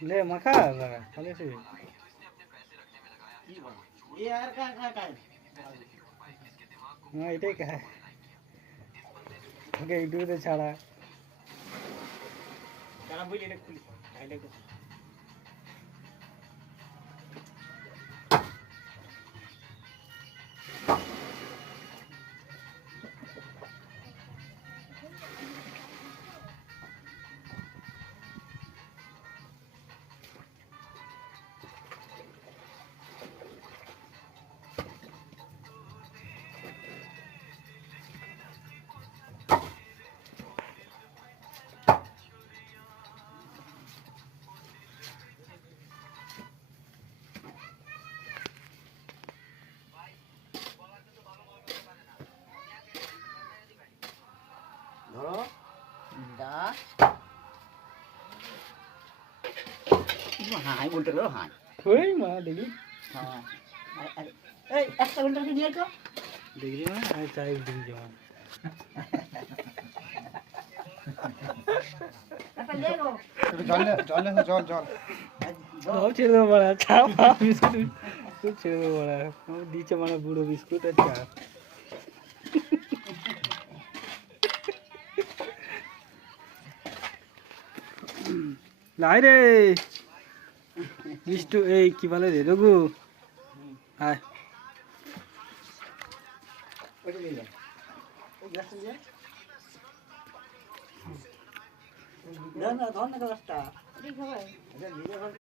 ले मखा लगा खाली से ये यार का हाँ इटे का है ओके इटू तो छाड़ा जाना बोली रे खुली आइले को ধরো দা হাই বলতে গেল হাই ওই মা দেখি হ্যাঁ এই একটা ঘন্টা নিয়ে তো দেখি মা আই চাই দেখি যা একটা লেগো জল ও ছেড়ে দেবো বড়া চা পা বিস্কুট তো ছেড়ে দেবো বড়া ও দিচ্ছে মানে বুড়ো বিস্কুট আর চা লাই রে মিষ্টু এই কি বলে রে রঘু আয় ওটা নিয়ে যা ও গ্লাস নিয়ে না না ধর না গ্লাসটা ঠিক হবে এটা নিয়ে